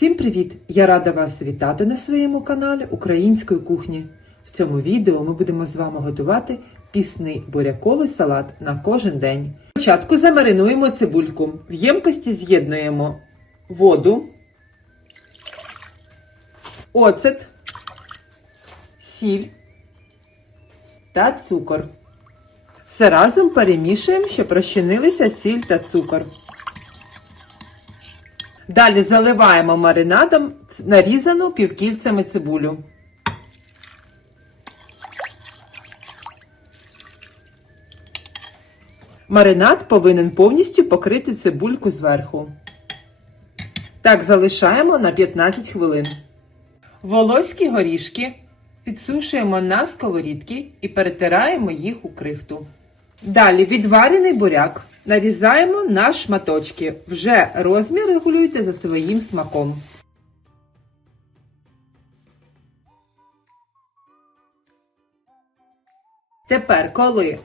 Всім привіт! Я рада вас вітати на своєму каналі Української кухні. В цьому відео ми будемо з вами готувати пісний буряковий салат на кожен день. Спочатку замаринуємо цибульку. В ємкості з'єднуємо воду, оцет, сіль та цукор. Все разом перемішуємо, щоб розчинилися сіль та цукор. Далі заливаємо маринадом нарізану півкільцями цибулю. Маринад повинен повністю покрити цибульку зверху. Так залишаємо на 15 хвилин. Волоські горішки підсушуємо на сковорідки і перетираємо їх у крихту. Далі відварений буряк нарізаємо на шматочки. Вже розмір регулюйте за своїм смаком. Тепер, коли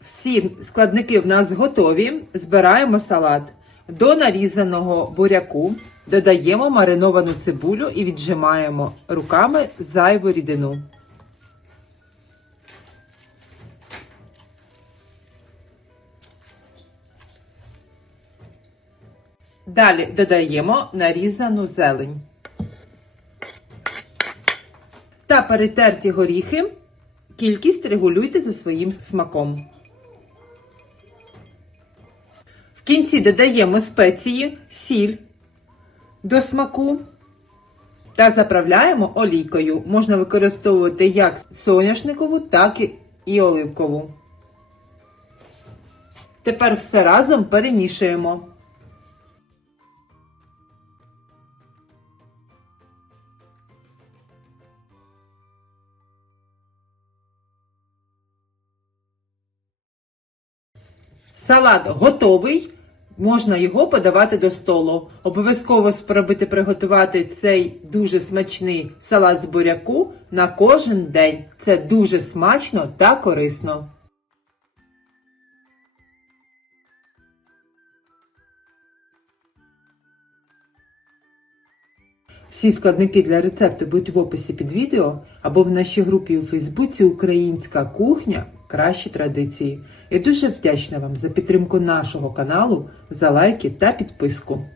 всі складники в нас готові, збираємо салат. До нарізаного буряку додаємо мариновану цибулю і віджимаємо руками зайву рідину. Далі додаємо нарізану зелень. Та перетерті горіхи. Кількість регулюйте за своїм смаком. В кінці додаємо спеції, сіль до смаку та заправляємо олійкою. Можна використовувати як соняшникову, так і оливкову. Тепер все разом перемішуємо. Салат готовий. Можна його подавати до столу. Обов'язково спробуйте приготувати цей дуже смачний салат з буряку на кожен день. Це дуже смачно та корисно. Всі складники для рецепту будуть в описі під відео або в нашій групі у Фейсбуці Українська кухня Кращі традиції. Я дуже вдячна вам за підтримку нашого каналу, за лайки та підписку.